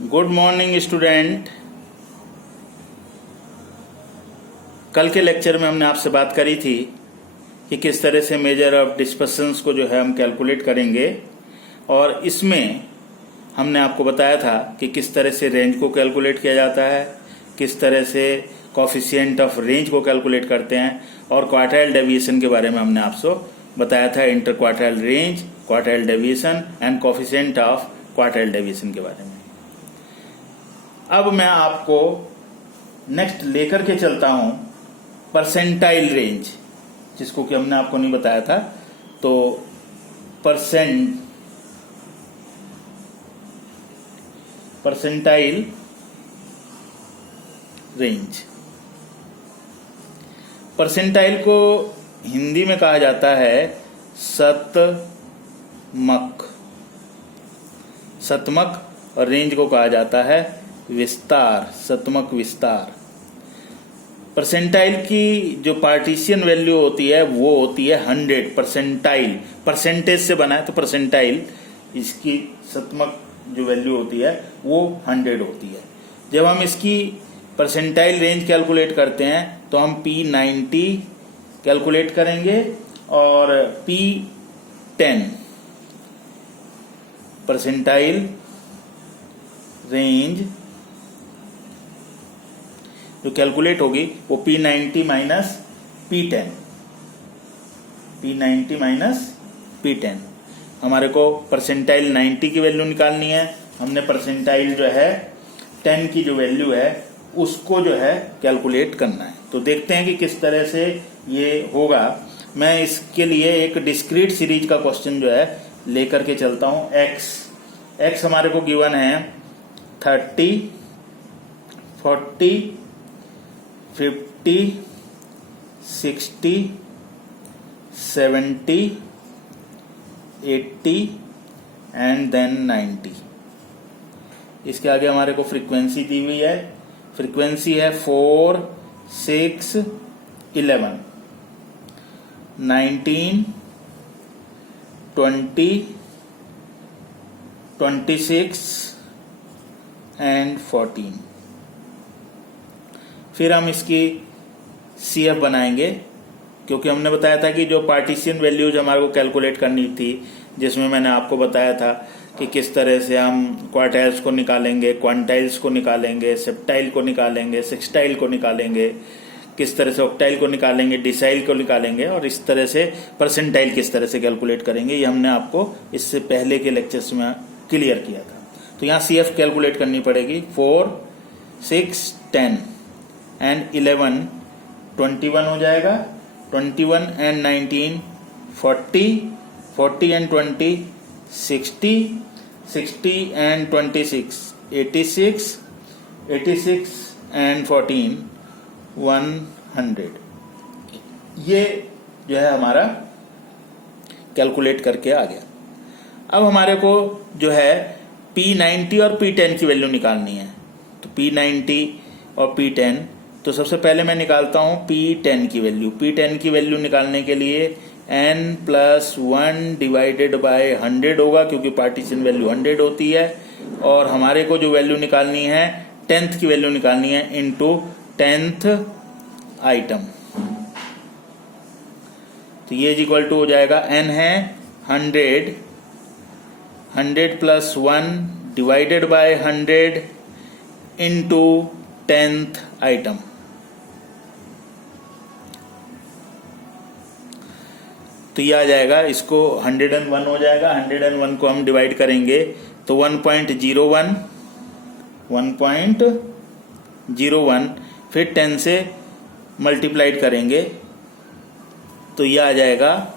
Good morning student. कल के lecture में हमने आपसे बात करी थी कि किस तरह से मेजर ऑफ डिस्पर्शंस को जो है हम कैलकुलेट करेंगे, और इसमें हमने आपको बताया था कि किस तरह से रेंज को कैलकुलेट किया जाता है, किस तरह से कोफिशिएंट ऑफ रेंज को कैलकुलेट करते हैं, और क्वार्टाइल डेविएशन के बारे में हमने आपको बताया था, inter quartile range, quartile deviation and coefficient of quartile deviation के बारे में। अब मैं आपको नेक्स्ट लेकर के चलता हूं परसेंटाइल रेंज, जिसको कि हमने आपको नहीं बताया था। तो परसेंटाइल रेंज, परसेंटाइल को हिंदी में कहा जाता है शतमक, और रेंज को कहा जाता है विस्तार, शतमक विस्तार। परसेंटाइल की जो पार्टीशियन वैल्यू होती है वो होती है 100। परसेंटाइल परसेंटेज से बना है, तो परसेंटाइल इसकी शतमक जो वैल्यू होती है वो 100 होती है। जब हम इसकी परसेंटाइल रेंज कैलकुलेट करते हैं तो हम P90 कैलकुलेट करेंगे और P10 परसेंटाइल रेंज जो कैलकुलेट होगी वो P90 minus P10, P90 minus P10। हमारे को परसेंटाइल 90 की वैल्यू निकालनी है, हमने परसेंटाइल जो है 10 की जो वैल्यू है उसको जो है कैलकुलेट करना है। तो देखते हैं कि किस तरह से ये होगा। मैं इसके लिए एक डिस्क्रीट सीरीज का क्वेश्चन जो है लेकर के चलता हूं। एक्स हमारे को गिवन है 30, 40, 50, 60, 70, 80 एंड देन 90। इसके आगे हमारे को फ्रीक्वेंसी दी हुई है, फ्रीक्वेंसी है 4, 6, 11, 19, 20, 26 एंड 14। फिर हम इसकी CF बनाएंगे, क्योंकि हमने बताया था कि जो पार्टीशियन वैल्यूज हमारे को कैलकुलेट करनी थी, जिसमें मैंने आपको बताया था कि किस तरह से हम क्वार्टाइल्स को निकालेंगे, क्वांटाइल्स को निकालेंगे, सेप्टाइल को निकालेंगे, सिक्सटाइल को निकालेंगे, किस तरह से ऑक्टाइल को निकालेंगे, डिसाइल को निकालेंगे, और इस तरह से परसेंटाइल किस तरह से कैलकुलेट करेंगे। ये हमने आपको इससे पहले के लेक्चर्स में क्लियर किया था। तो यहाँ CF कैलकुलेट करनी पड़ेगी। 4, 6, 10 एंड 11, 21 हो जाएगा। 21 एंड 19, 40, 40 एंड 20, 60, 60 एंड 26, 86, 86 एंड 14, 100। ये जो है हमारा कैलकुलेट करके आ गया। अब हमारे को जो है P90 और P10 की वैल्यू निकालनी है। तो P90 और P10, तो सबसे पहले मैं निकालता हूं P10 की वैल्यू। P10 की वैल्यू निकालने के लिए n+1 डिवाइडेड बाय 100 होगा, क्योंकि पार्टीशन वैल्यू 100 होती है। और हमारे को जो वैल्यू निकालनी है 10th की वैल्यू निकालनी है इनटू 10th आइटम। तो ये इक्वल टू हो जाएगा, n है 100, 100+1 divided by 100 into 10th item. तो ये आ जाएगा, इसको 101 हो जाएगा। 101 को हम डिवाइड करेंगे तो 1.01, 1.01, फिर 10 से मल्टीप्लाइड करेंगे तो ये आ जाएगा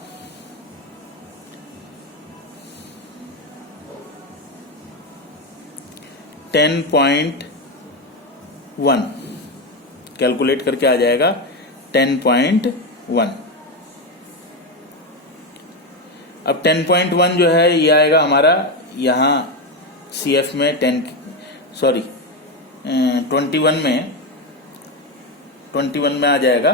10.1। कैलकुलेट करके आ जाएगा 10.1। अब 10.1 जो है ये आएगा हमारा यहाँ CF में 21 में आ जाएगा।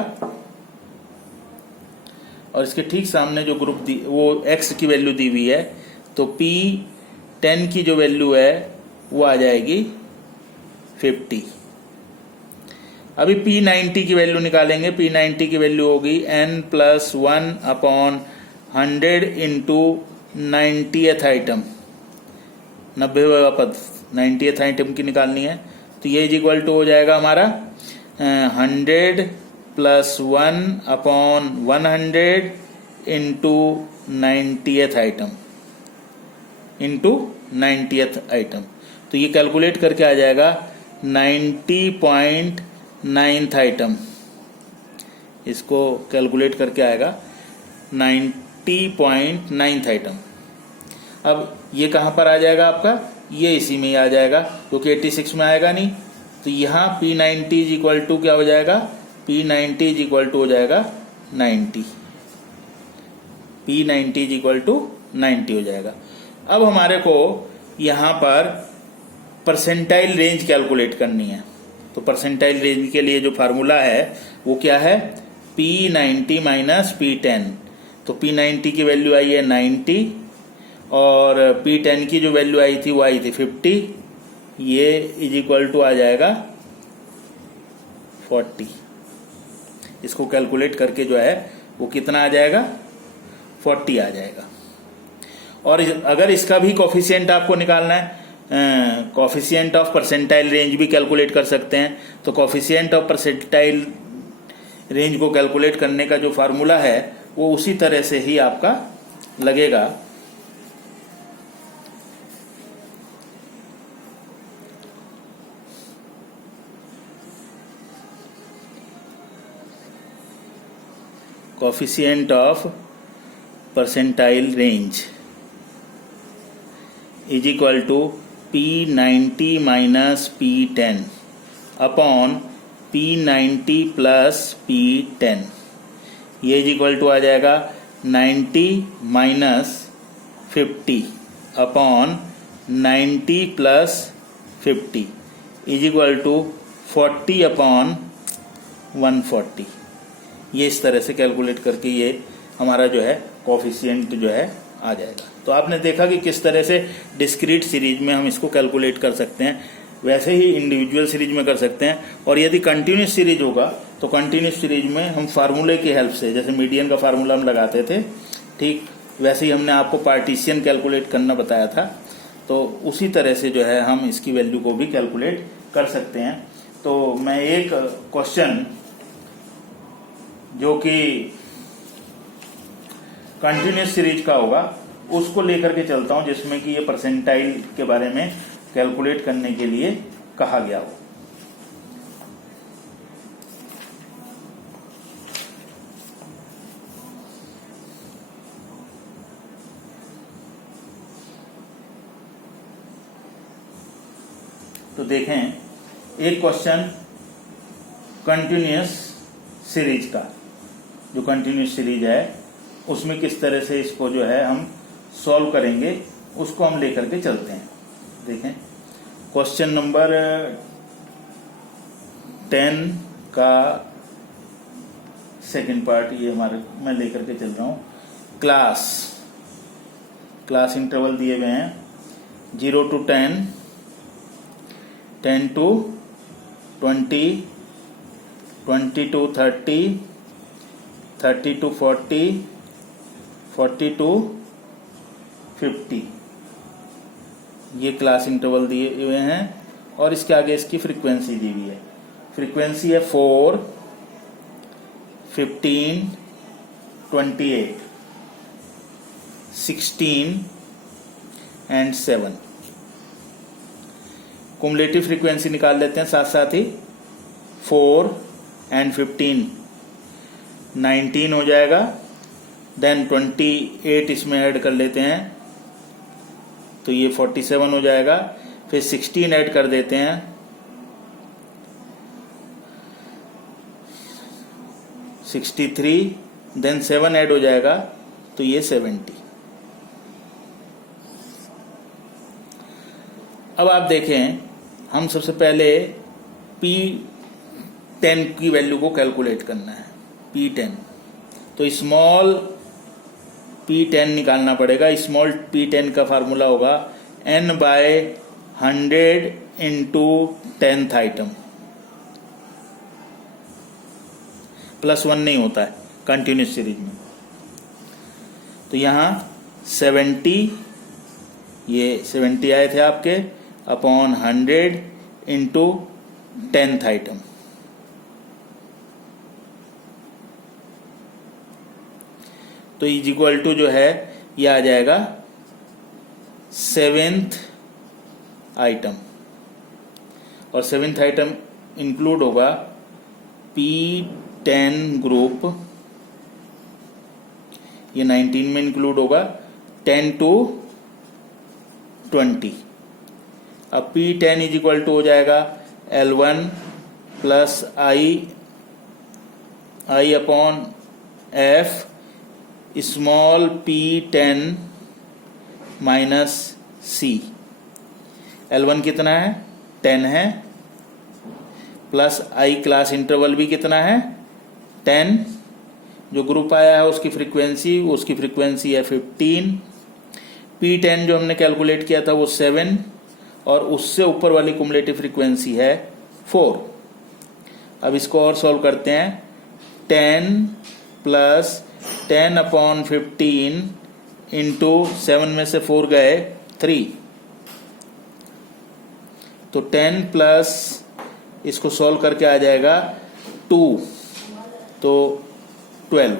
और इसके ठीक सामने जो ग्रुप वो X की वैल्यू दी हुई है, तो P10 की जो वैल्यू है वो आ जाएगी 50। अभी P90 की वैल्यू निकालेंगे। P90 की वैल्यू होगी n+1/100 इंटू 90th आइटम, 90वां पद 90th आइटम की निकालनी है। तो ये इज इक्वल टू हो जाएगा हमारा 100 + 1/100 into 90th item into 90th item. तो ये कैलकुलेट करके आ जाएगा 90.9th आइटम। इसको कैलकुलेट करके आएगा 90.9th आइटम। अब ये कहाँ पर आ जाएगा आपका, ये इसी में ही आ जाएगा क्योंकि 86 में आएगा नहीं। तो यहाँ P90 इज इक्वल टू क्या हो जाएगा, P90 इज इक्वल टू हो जाएगा 90। P90 इज इक्वल टू 90 हो जाएगा। अब हमारे को यहाँ पर परसेंटाइल रेंज कैलकुलेट करनी है। तो परसेंटाइल रेंज के लिए जो फार्मूला है वो क्या है, P90 माइनस P10। तो P90 की वैल्यू आई है 90 और P10 की जो वैल्यू आई थी वो आई थी 50। ये इज इक्वल टू आ जाएगा 40। इसको कैलकुलेट करके जो है वो कितना आ जाएगा, 40 आ जाएगा। और अगर इसका भी कोफिशिएंट आपको निकालना है, कोफिशिएंट ऑफ परसेंटाइल रेंज भी कैलकुलेट कर सकते हैं। तो कोफिशिएंट ऑफ परसेंटाइल रेंज को कैलकुलेट करने का जो फार्मूला है वो उसी तरह से ही आपका लगेगा। Coefficient of percentile range is equal to P90 minus P10 upon P90 plus P10। ये इज इक्वल टू आ जाएगा 90 minus 50 upon 90 plus 50 is equal to 40 upon 140। ये इस तरह से कैलकुलेट करके ये हमारा जो है कोफिशिएंट जो है आ जाएगा। तो आपने देखा कि किस तरह से डिस्क्रीट सीरीज में हम इसको कैलकुलेट कर सकते हैं, वैसे ही इंडिविजुअल सीरीज में कर सकते हैं। और यदि कंटिन्यूस सीरीज होगा तो कंटिन्यूस सीरीज में हम फार्मूले की हेल्प से, जैसे मीडियन का फार्मूला हम लगाते थे, ठीक वैसे ही हमने आपको पार्टीशन कैलकुलेट करना बताया था। तो उसी तरह से जो है हम इसकी वैल्यू को भी कैलकुलेट कर सकते हैं। तो मैं एक क्वेश्चन जो कि कंटिन्यूस सीरीज का होगा उसको लेकर के चलता हूं, जिसमें कि ये परसेंटाइल के बारे में कैलकुलेट करने के लिए कहा गया हो। तो देखें एक क्वेश्चन कंटिन्यूस सीरीज का, जो कंटिन्यूस सीरीज है उसमें किस तरह से इसको जो है हम सॉल्व करेंगे उसको हम लेकर के चलते हैं। देखें क्वेश्चन नंबर 10 का सेकंड पार्ट ये हमारे मैं लेकर के चल रहा हूं। क्लास इंटरवल दिए हुए हैं 0 to 10, 10 to 20, 20 to 30, 30 to 40, 40 to 50। ये क्लास इंटरवल दिए हुए हैं और इसके आगे इसकी फ्रीक्वेंसी दी हुई है। फ्रीक्वेंसी है 4, 15, 28, 16 एंड 7। कुमुलेटिव फ्रीक्वेंसी निकाल लेते हैं साथ साथ ही। 4 एंड 15 19 हो जाएगा। देन 28 इसमें ऐड कर लेते हैं तो ये 47 हो जाएगा। फिर 16 ऐड कर देते हैं, 63, देन 7 ऐड हो जाएगा तो ये 70। अब आप देखें हम सबसे पहले P10 की वैल्यू को कैलकुलेट करना है। P10 तो स्मॉल P10 निकालना पड़ेगा। स्मॉल P10 का फार्मूला होगा n/100 100 इंटू 10th आइटम, +1 नहीं होता है कंटिन्यूस सीरीज में। तो यहाँ 70, ये 70 आए थे आपके, अपॉन 100 इंटू 10th आइटम। तो इज इक्वल टू जो है ये आ जाएगा 7th आइटम, और 7th आइटम इंक्लूड होगा P10 ग्रुप, ये 19 में इंक्लूड होगा 10 to 20। अब P10 इज इक्वल टू हो जाएगा L1 plus I upon F small P10 minus C। L1 कितना है? 10 है, प्लस I क्लास इंटरवल भी कितना है? 10। जो ग्रुप आया है उसकी फ्रीक्वेंसी है 15। P10 जो हमने कैलकुलेट किया था वो 7, और उससे ऊपर वाली कुमुलेटिव फ्रीक्वेंसी है 4। अब इसको और सॉल्व करते हैं। 10 प्लस 10 अपॉन 15 इंटू 7 में से 4 गए 3, तो 10 प्लस इसको सॉल्व करके आ जाएगा 2, तो 12।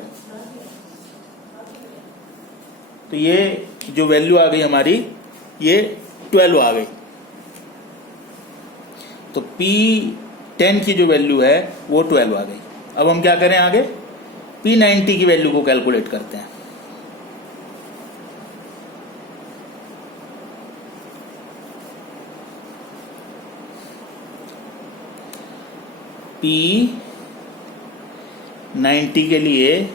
तो ये जो वैल्यू आ गई हमारी, ये 12 आ गई। तो P10 की जो वैल्यू है वो 12 आ गई। अब हम क्या करें आगे? P90 की वैल्यू को कैलकुलेट करते हैं। P90 के लिए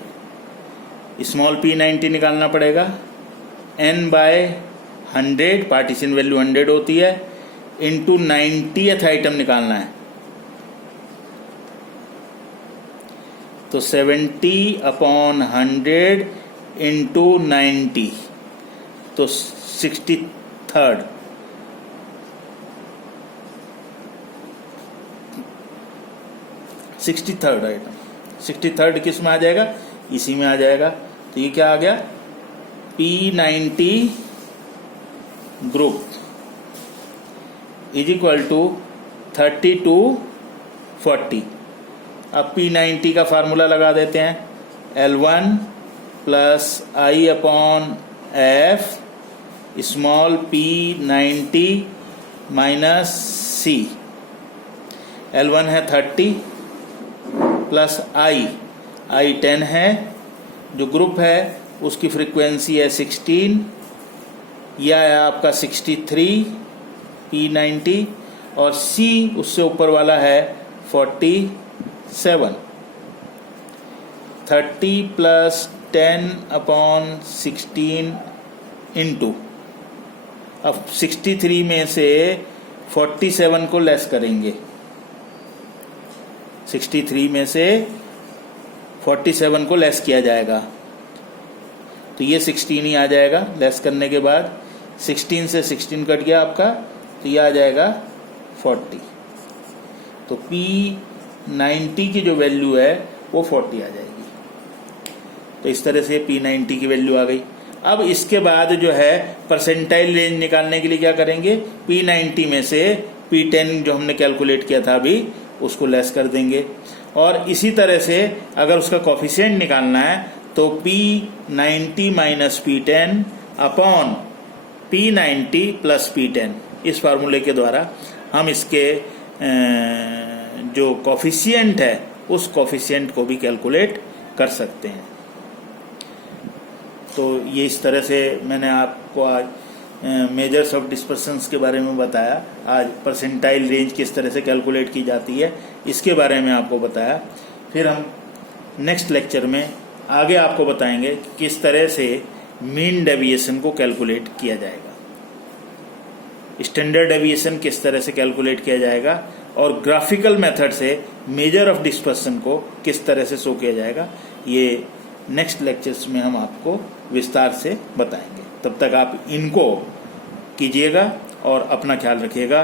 स्मॉल P90 निकालना पड़ेगा। n/100, पार्टीशन वैल्यू 100 होती है, इंटू 90th आइटम निकालना है। तो 70 अपॉन 100 इंटू 90, तो 63rd। आइटम 63rd किस में आ जाएगा? इसी में आ जाएगा। तो ये क्या आ गया? P90 group is equal to 30 to 40। अब P90 का फार्मूला लगा देते हैं। L1 plus I upon F small P90 minus C। L1 है 30 प्लस I 10 है, जो ग्रुप है उसकी फ्रीक्वेंसी है 16, यह है आपका 63 P90, और C उससे ऊपर वाला है 47। 30 प्लस 10 अपॉन 16 इंटू, अब 63 में से 47 को लेस करेंगे। 63 में से 47 को लेस किया जाएगा, तो ये 16 ही आ जाएगा। लेस करने के बाद 16 से 16 कट गया आपका, तो ये आ जाएगा 40। तो P90 की जो वैल्यू है वो 40 आ जाएगी। तो इस तरह से P90 की वैल्यू आ गई। अब इसके बाद जो है परसेंटाइल रेंज निकालने के लिए क्या करेंगे? P90 में से P10 जो हमने कैलकुलेट किया था अभी, उसको लेस कर देंगे। और इसी तरह से अगर उसका कोफिशिएंट निकालना है तो P90 minus P10 upon P90 plus P10, इस फार्मूले के द्वारा हम इसके जो कोफिशिएंट है उस कोफिशिएंट को भी कैलकुलेट कर सकते हैं। तो ये इस तरह से मैंने आपको आज मेजर्स ऑफ डिस्पर्शंस के बारे में बताया। आज परसेंटाइल रेंज किस तरह से कैलकुलेट की जाती है इसके बारे में आपको बताया। फिर हम नेक्स्ट लेक्चर में आगे आपको बताएंगे कि किस तरह से मीन डेविएशन को कैलकुलेट किया जाएगा, स्टैंडर्ड डेविएशन किस तरह से कैलकुलेट किया जाएगा, और ग्राफिकल मेथड से मेजर ऑफ डिस्पर्शन को किस तरह से शो किया जाएगा। ये नेक्स्ट लेक्चर्स में हम आपको विस्तार से बताएंगे। तब तक आप इनको कीजिएगा और अपना ख्याल रखिएगा।